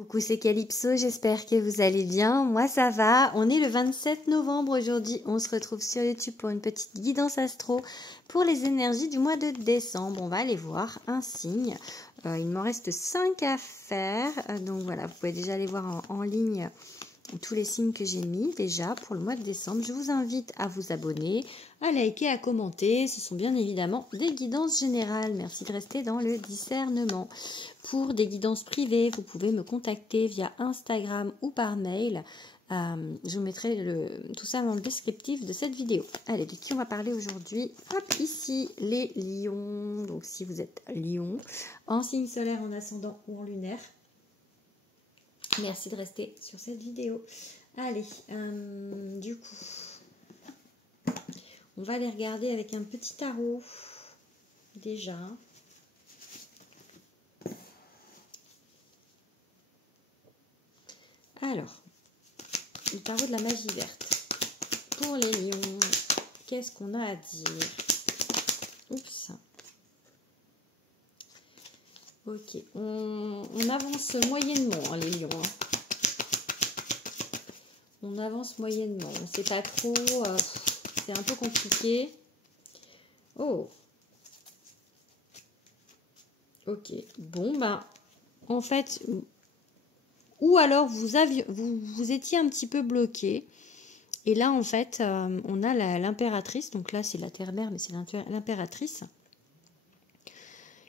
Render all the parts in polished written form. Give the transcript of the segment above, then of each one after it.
Coucou, c'est Calypso, j'espère que vous allez bien. Moi, ça va. On est le 27 novembre aujourd'hui. On se retrouve sur YouTube pour une petite guidance astro pour les énergies du mois de décembre. On va aller voir un signe. Il m'en reste 5 à faire. Donc voilà, vous pouvez déjà aller voir en ligne tous les signes que j'ai mis déjà pour le mois de décembre. Je vous invite à vous abonner, à liker, à commenter. Ce sont bien évidemment des guidances générales. Merci de rester dans le discernement. Pour des guidances privées, vous pouvez me contacter via Instagram ou par mail. Je vous mettrai tout ça dans le descriptif de cette vidéo. Allez, de qui on va parler aujourd'hui? Hop, ici, les lions. Donc si vous êtes lion, en signe solaire, en ascendant ou en lunaire, merci de rester sur cette vidéo. Allez, du coup, on va les regarder avec un petit tarot, déjà. Alors, le tarot de la magie verte. Pour les lions, qu'est-ce qu'on a à dire? Oups. Ok, on avance moyennement, hein, les lions. On avance moyennement. On ne sait pas trop. C'est un peu compliqué. Oh. Ok. Bon, ben, en fait, ou alors vous étiez un petit peu bloqué. Et là, en fait, on a l'impératrice. Donc là, c'est la terre-mère, mais c'est l'impératrice.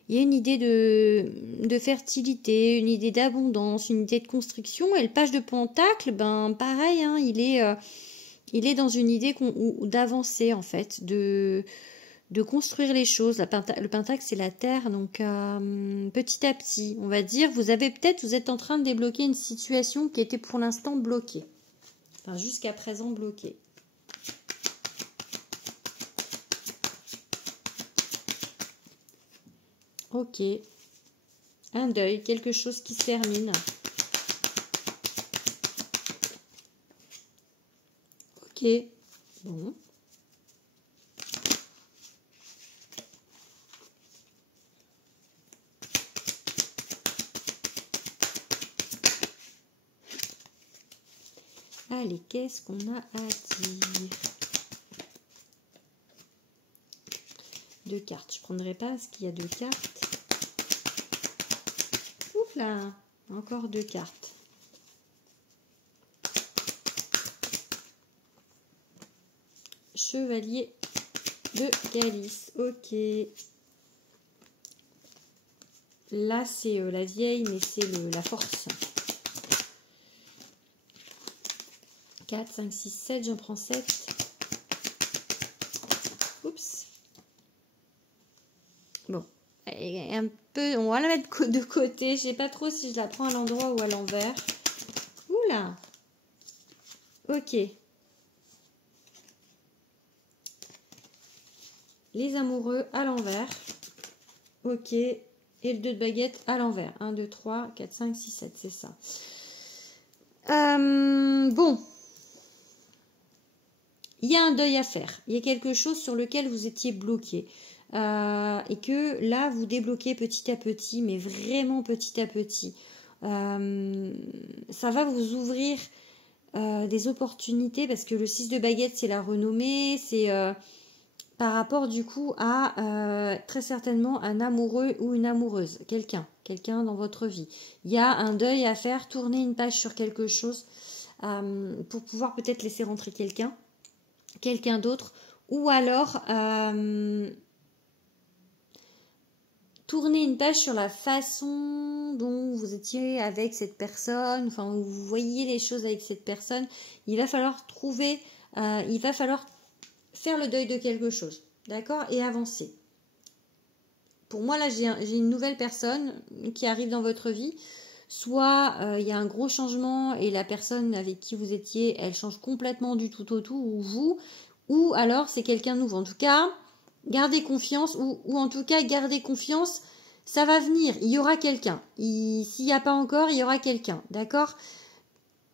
Il y a une idée de fertilité, une idée d'abondance, une idée de construction. Et le page de Pentacle, ben pareil, hein, il est dans une idée d'avancer, en fait, de construire les choses. Le Pentacle, c'est la terre, donc petit à petit, on va dire, vous êtes en train de débloquer une situation qui était pour l'instant bloquée. Enfin, jusqu'à présent bloquée. Ok. Un deuil, quelque chose qui se termine. Ok. Bon. Allez, qu'est-ce qu'on a à dire? Deux cartes. Je ne prendrai pas parce qu'il y a deux cartes. Oups là, encore deux cartes. Chevalier de calice. Ok. Là, c'est la vieille, mais c'est la force. 4, 5, 6, 7. J'en prends 7. Oups. Bon. Un peu, on va la mettre de côté. Je sais pas trop si je la prends à l'endroit ou à l'envers. Oula. Ok. Les amoureux à l'envers. Ok. Et le 2 de baguette à l'envers. 1, 2, 3, 4, 5, 6, 7. C'est ça. Bon. Il y a un deuil à faire. Il y a quelque chose sur lequel vous étiez bloqué. Et que là, vous débloquez petit à petit, mais vraiment petit à petit. Ça va vous ouvrir des opportunités parce que le 6 de baguette, c'est la renommée. C'est par rapport du coup à très certainement un amoureux ou une amoureuse. Quelqu'un dans votre vie. Il y a un deuil à faire, tourner une page sur quelque chose pour pouvoir peut-être laisser rentrer quelqu'un d'autre, ou alors tourner une page sur la façon dont vous étiez avec cette personne, enfin vous voyez les choses avec cette personne. Il va falloir faire le deuil de quelque chose, d'accord, et avancer. Pour moi là j'ai une nouvelle personne qui arrive dans votre vie. Soit il y a un gros changement et la personne avec qui vous étiez, elle change complètement du tout au tout, ou vous, ou alors c'est quelqu'un de nouveau. En tout cas, gardez confiance, ou en tout cas, gardez confiance, ça va venir, il y aura quelqu'un. S'il n'y a pas encore, il y aura quelqu'un, d'accord?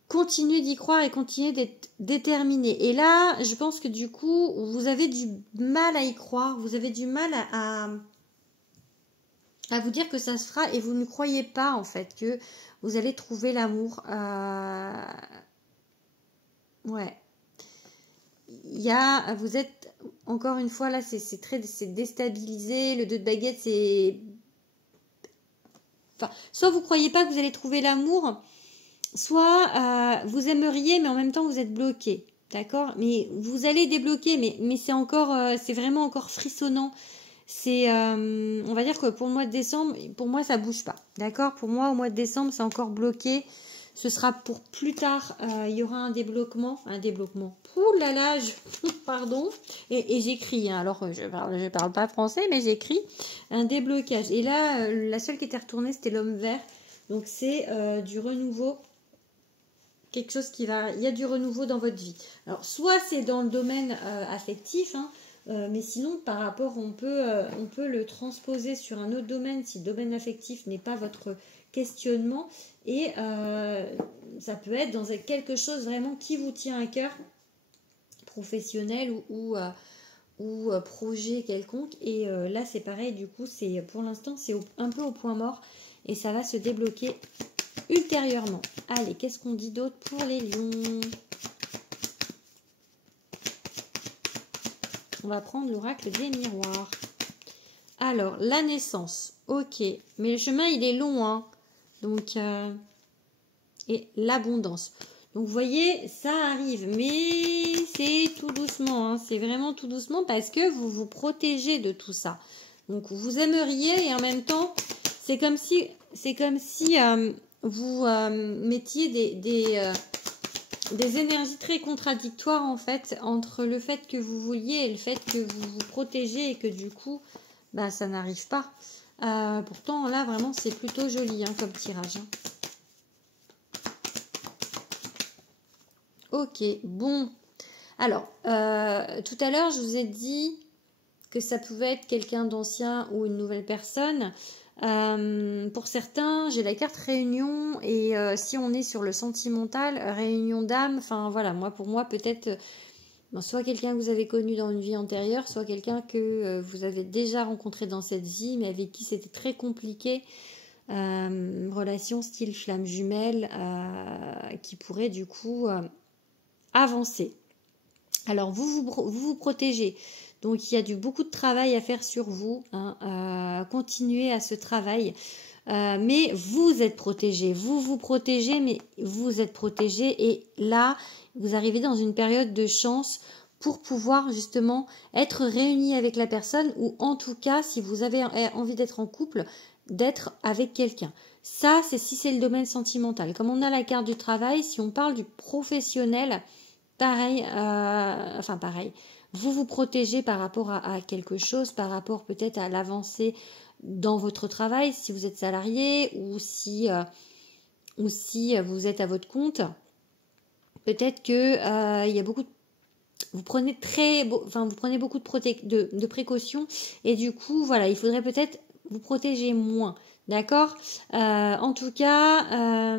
Continuez d'y croire et continuez d'être déterminé. Et là, je pense que du coup, vous avez du mal à y croire, vous avez du mal à vous dire que ça se fera et vous ne croyez pas en fait que vous allez trouver l'amour. Ouais. Vous êtes, encore une fois là, c'est déstabilisé. Le 2 de baguette, c'est... Enfin, soit vous croyez pas que vous allez trouver l'amour, soit vous aimeriez, mais en même temps vous êtes bloqué. D'accord? Mais vous allez débloquer, mais c'est encore, c'est vraiment encore frissonnant. C'est, on va dire que pour le mois de décembre, pour moi, ça bouge pas. D'accord? Pour moi, au mois de décembre, c'est encore bloqué. Ce sera pour plus tard. Il y aura un débloquement. Ouh là là, pardon. Et j'écris. Hein. Alors, je parle pas français, mais j'écris un déblocage. Et là, la seule qui était retournée, c'était l'homme vert. Donc, c'est du renouveau. Quelque chose qui va... Il y a du renouveau dans votre vie. Alors, soit c'est dans le domaine affectif, hein, mais sinon, par rapport, on peut le transposer sur un autre domaine si le domaine affectif n'est pas votre questionnement. Et ça peut être dans quelque chose vraiment qui vous tient à cœur, professionnel ou projet quelconque. Et là, c'est pareil, du coup, pour l'instant, c'est un peu au point mort et ça va se débloquer ultérieurement. Allez, qu'est-ce qu'on dit d'autre pour les lions? On va prendre l'oracle des miroirs. Alors, la naissance. Ok, mais le chemin, il est long. Hein. Donc, et l'abondance. Donc, vous voyez, ça arrive. Mais c'est tout doucement. Hein. C'est vraiment tout doucement parce que vous vous protégez de tout ça. Donc, vous aimeriez et en même temps, c'est comme si vous mettiez des énergies très contradictoires en fait entre le fait que vous vouliez et le fait que vous vous protégez et que du coup bah, ça n'arrive pas. Pourtant là vraiment c'est plutôt joli hein, comme tirage. Hein. Ok, bon. Alors, tout à l'heure je vous ai dit que ça pouvait être quelqu'un d'ancien ou une nouvelle personne. Pour certains, j'ai la carte réunion et si on est sur le sentimental, réunion d'âme, enfin voilà, pour moi peut-être soit quelqu'un que vous avez connu dans une vie antérieure, soit quelqu'un que vous avez déjà rencontré dans cette vie, mais avec qui c'était très compliqué, relation style flamme jumelle qui pourrait du coup avancer. Alors vous protégez. Donc il y a beaucoup de travail à faire sur vous, hein, continuez à ce travail, mais vous êtes protégé, vous protégez, mais vous êtes protégé et là vous arrivez dans une période de chance pour pouvoir justement être réunis avec la personne ou en tout cas si vous avez envie d'être en couple, d'être avec quelqu'un. Ça c'est si c'est le domaine sentimental. Comme on a la carte du travail, si on parle du professionnel, pareil, pareil. Vous protégez par rapport à quelque chose, par rapport peut-être à l'avancée dans votre travail, si vous êtes salarié ou si vous êtes à votre compte. Peut-être que il y a beaucoup de... Vous prenez beaucoup de précautions et du coup, voilà, il faudrait peut-être vous protéger moins. D'accord. En tout cas,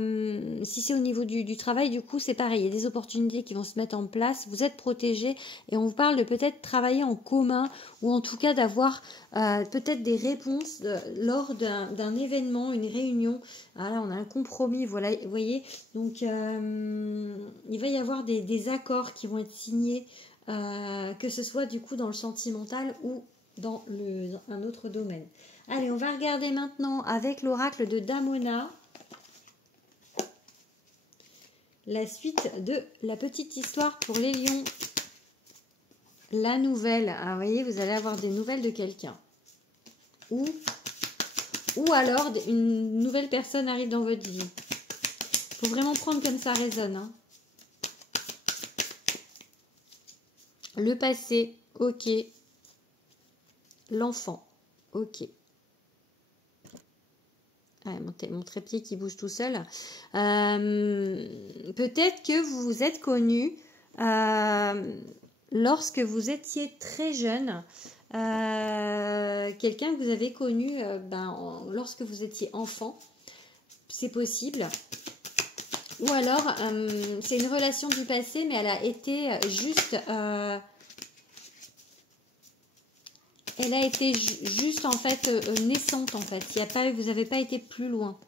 si c'est au niveau du travail, du coup, c'est pareil. Il y a des opportunités qui vont se mettre en place. Vous êtes protégés et on vous parle de peut-être travailler en commun ou en tout cas d'avoir peut-être des réponses lors d'un événement, une réunion. Ah, là, on a un compromis, voilà, vous voyez. Donc, il va y avoir des accords qui vont être signés, que ce soit du coup dans le sentimental ou dans un autre domaine. Allez, on va regarder maintenant avec l'oracle de Damona la suite de la petite histoire pour les lions. La nouvelle. Ah, vous voyez, vous allez avoir des nouvelles de quelqu'un. Ou alors, une nouvelle personne arrive dans votre vie. Il faut vraiment prendre comme ça résonne. Hein. Le passé, ok. L'enfant, ok. Mon trépied qui bouge tout seul. Peut-être que vous vous êtes connus lorsque vous étiez très jeune. Quelqu'un que vous avez connu lorsque vous étiez enfant. C'est possible. Ou alors, c'est une relation du passé, mais elle a été juste... elle a été juste en fait naissante en fait. Il y a pas, vous n'avez pas été plus loin.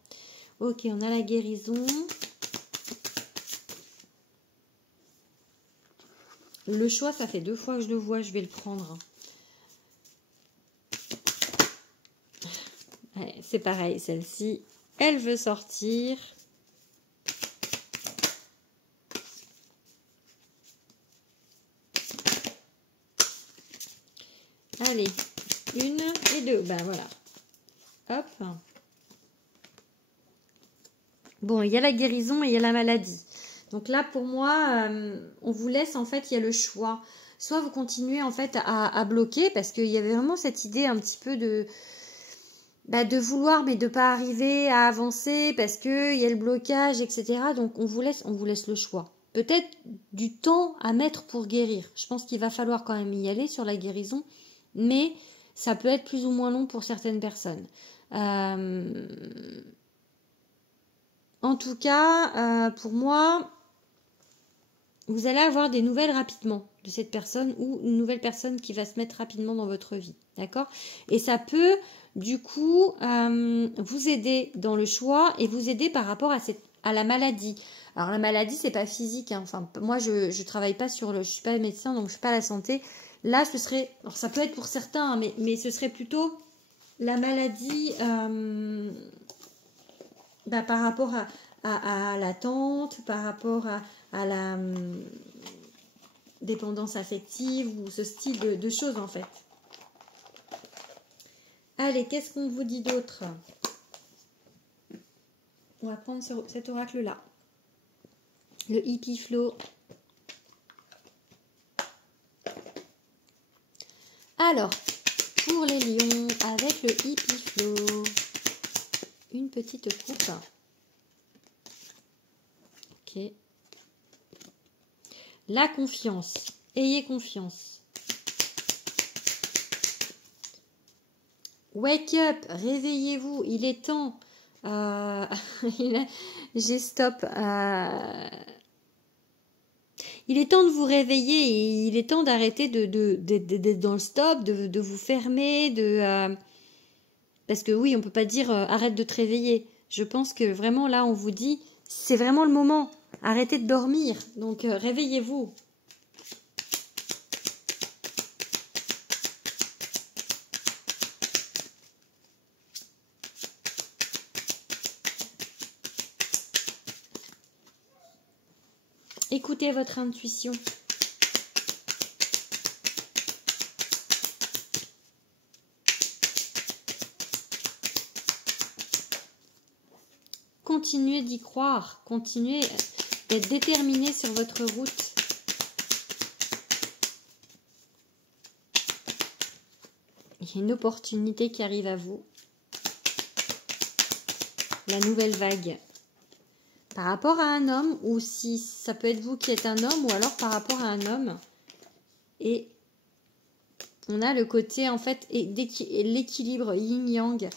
Ok, on a la guérison. Le choix, ça fait 2 fois que je le vois, je vais le prendre. C'est pareil, celle-ci, elle veut sortir. Allez, 1 et 2, ben voilà. Hop. Bon, il y a la guérison et il y a la maladie. Donc là, pour moi, on vous laisse, en fait, il y a le choix. Soit vous continuez, en fait, à bloquer, parce qu'il y avait vraiment cette idée un petit peu de vouloir, mais de pas arriver à avancer, parce qu'il y a le blocage, etc. Donc, on vous laisse le choix. Peut-être du temps à mettre pour guérir. Je pense qu'il va falloir quand même y aller sur la guérison, mais ça peut être plus ou moins long pour certaines personnes. En tout cas, pour moi, vous allez avoir des nouvelles rapidement de cette personne ou une nouvelle personne qui va se mettre rapidement dans votre vie. D'accord? Et ça peut, du coup, vous aider dans le choix et vous aider par rapport à la maladie. Alors, la maladie, c'est pas physique. Hein. Enfin, moi, je travaille pas je suis pas médecin, donc je suis pas à la santé. Là, ce serait, alors ça peut être pour certains, hein, mais ce serait plutôt la maladie par rapport à l'attente, par rapport à la dépendance affective ou ce style de choses en fait. Allez, qu'est-ce qu'on vous dit d'autre? On va prendre cet oracle-là. Le Hippie Flow. Alors, pour les lions, avec le Hippie Flow, une petite coupe. Ok. La confiance. Ayez confiance. Wake up, réveillez-vous, il est temps. J'ai stop. Il est temps de vous réveiller et il est temps d'arrêter d'être dans le stop, de vous fermer, parce que oui, on peut pas dire arrête de te réveiller. Je pense que vraiment là, on vous dit, c'est vraiment le moment. Arrêtez de dormir. Donc réveillez-vous. Écoutez votre intuition. Continuez d'y croire. Continuez d'être déterminé sur votre route. Il y a une opportunité qui arrive à vous. La nouvelle vague. Par rapport à un homme, ou si ça peut être vous qui êtes un homme, ou alors par rapport à un homme. Et on a le côté, en fait, l'équilibre yin-yang.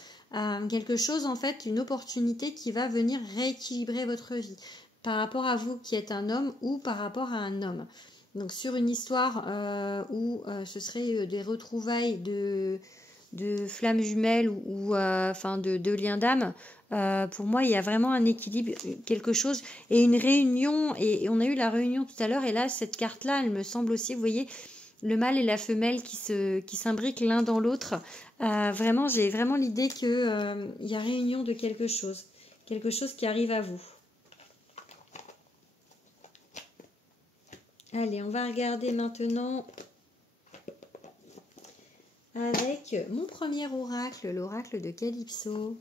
Quelque chose, en fait, une opportunité qui va venir rééquilibrer votre vie. Par rapport à vous qui êtes un homme, ou par rapport à un homme. Donc, sur une histoire où ce serait des retrouvailles de flammes jumelles ou de liens d'âme, pour moi, il y a vraiment un équilibre, quelque chose, et une réunion, et on a eu la réunion tout à l'heure, et là, cette carte-là, elle me semble aussi, vous voyez, le mâle et la femelle qui s'imbriquent l'un dans l'autre. Vraiment, j'ai vraiment l'idée qu'il y a réunion de quelque chose qui arrive à vous. Allez, on va regarder maintenant avec mon premier oracle, l'oracle de Calypso.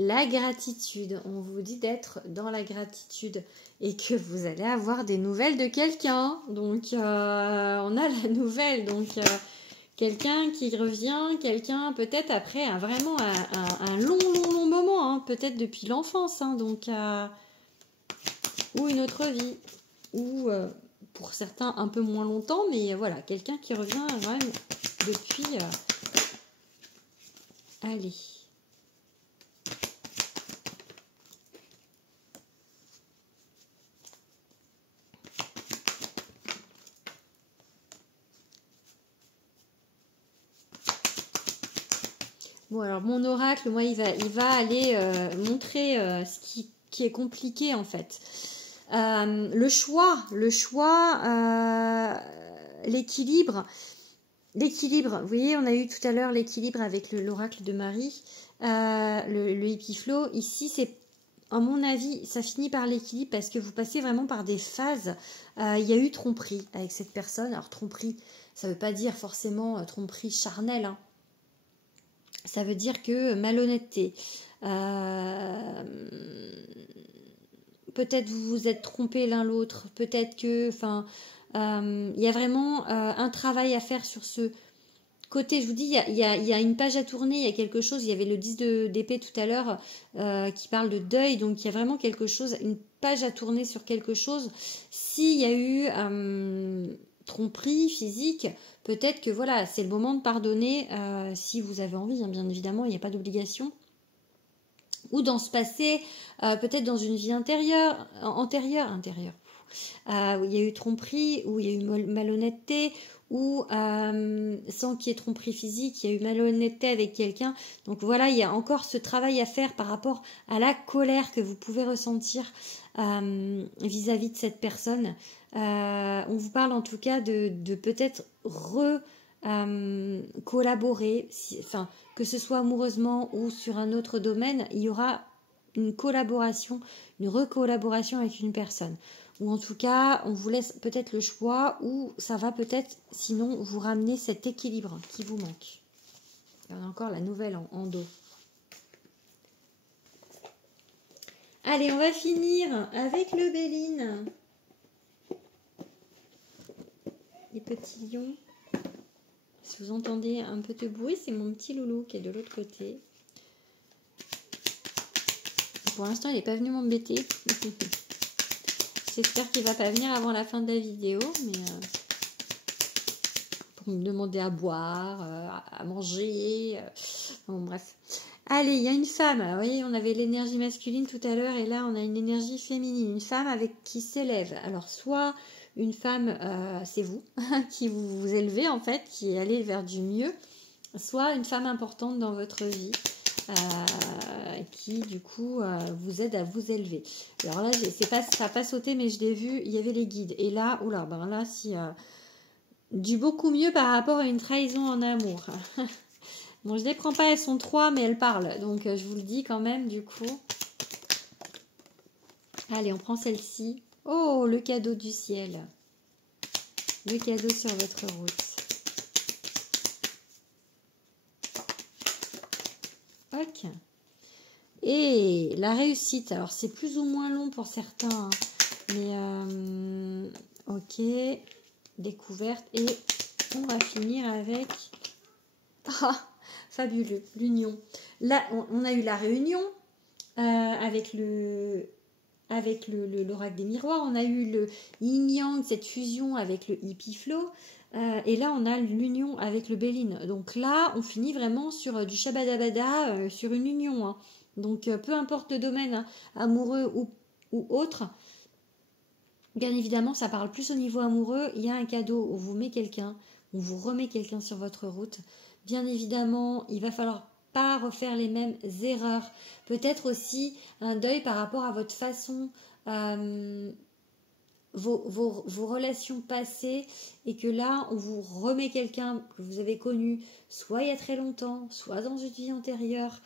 La gratitude, on vous dit d'être dans la gratitude et que vous allez avoir des nouvelles de quelqu'un. Donc, on a la nouvelle, donc quelqu'un qui revient, quelqu'un peut-être après vraiment un long moment, hein, peut-être depuis l'enfance, hein, donc, ou une autre vie, ou pour certains un peu moins longtemps, mais voilà, quelqu'un qui revient vraiment depuis... Allez. Bon, alors mon oracle, moi, il va aller montrer ce qui est compliqué en fait. Le choix, l'équilibre. L'équilibre, vous voyez, on a eu tout à l'heure l'équilibre avec l'oracle de Marie, le hippie flow. Ici, c'est, à mon avis, ça finit par l'équilibre parce que vous passez vraiment par des phases. Il y a eu tromperie avec cette personne. Alors, tromperie, ça ne veut pas dire forcément tromperie charnelle, hein. Ça veut dire que malhonnêteté. Peut-être vous vous êtes trompé l'un l'autre. Peut-être que, enfin, il y a vraiment un travail à faire sur ce côté. Je vous dis, il y a une page à tourner. Il y a quelque chose. Il y avait le 10 d'épée tout à l'heure qui parle de deuil. Donc, il y a vraiment quelque chose, une page à tourner sur quelque chose. S'il y a eu tromperie physique, peut-être que voilà, c'est le moment de pardonner si vous avez envie, hein, bien évidemment, il n'y a pas d'obligation. Ou dans ce passé, peut-être dans une vie antérieure, où il y a eu tromperie, où il y a eu malhonnêteté, ou sans qu'il y ait tromperie physique, il y a eu malhonnêteté avec quelqu'un. Donc voilà, il y a encore ce travail à faire par rapport à la colère que vous pouvez ressentir vis-à-vis de cette personne. On vous parle en tout cas de peut-être collaborer, enfin, que ce soit amoureusement ou sur un autre domaine, il y aura une collaboration, une recollaboration avec une personne. Ou en tout cas, on vous laisse peut-être le choix, ou ça va peut-être, sinon, vous ramener cet équilibre qui vous manque. Il y en a encore la nouvelle en dos. Allez, on va finir avec le Béline. Les petits lions. Si vous entendez un peu de bruit, c'est mon petit loulou qui est de l'autre côté. Pour l'instant, il n'est pas venu m'embêter. J'espère qu'il ne va pas venir avant la fin de la vidéo, mais pour me demander à boire, à manger. Bon, bref. Allez, il y a une femme. Vous voyez, on avait l'énergie masculine tout à l'heure, et là, on a une énergie féminine. Une femme qui s'élève. Alors, soit une femme, c'est vous, qui vous élevez, en fait, qui est allée vers du mieux, soit une femme importante dans votre vie. Qui du coup vous aide à vous élever. Alors là, ça n'a pas sauté, mais je l'ai vu, il y avait les guides. Et là, oula, ben là, si du beaucoup mieux par rapport à une trahison en amour. Bon, je ne les prends pas, elles sont 3, mais elles parlent. Donc je vous le dis quand même, du coup. Allez, on prend celle-ci. Oh, le cadeau du ciel. Le cadeau sur votre route. Ok. Et la réussite, alors c'est plus ou moins long pour certains, hein, mais ok, découverte, et on va finir avec, fabuleux, l'union. Là, on a eu la réunion avec l'oracle des miroirs, on a eu le yin-yang, cette fusion avec le hippie flow, et là on a l'union avec le Béline. Donc là, on finit vraiment sur du shabadabada, sur une union, hein. Donc, peu importe le domaine, hein, amoureux ou autre, bien évidemment, ça parle plus au niveau amoureux. Il y a un cadeau, on vous met quelqu'un, on vous remet quelqu'un sur votre route. Bien évidemment, il va falloir pas refaire les mêmes erreurs. Peut-être aussi un deuil par rapport à votre façon, vos relations passées, et que là, on vous remet quelqu'un que vous avez connu, soit il y a très longtemps, soit dans une vie antérieure,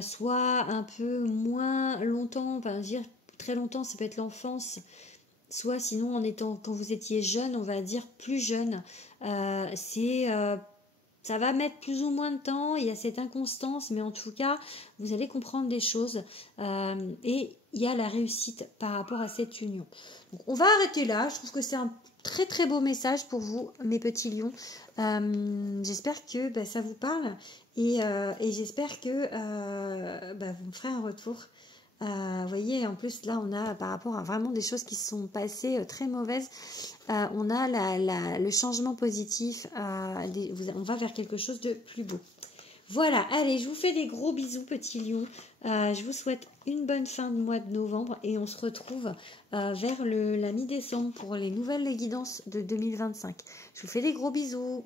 soit un peu moins longtemps, enfin dire très longtemps, ça peut être l'enfance, soit sinon quand vous étiez jeune, on va dire plus jeune. Ça va mettre plus ou moins de temps, il y a cette inconstance, mais en tout cas, vous allez comprendre des choses, et il y a la réussite par rapport à cette union. Donc, on va arrêter là. Je trouve que c'est un très très beau message pour vous, mes petits lions. J'espère que ça vous parle, et j'espère que vous me ferez un retour Vous voyez, en plus, là, on a, par rapport à vraiment des choses qui se sont passées très mauvaises, on a le changement positif. On va vers quelque chose de plus beau. Voilà, allez, je vous fais des gros bisous, petits lions. Je vous souhaite une bonne fin de mois de novembre et on se retrouve vers la mi-décembre pour les nouvelles guidances de 2025. Je vous fais des gros bisous.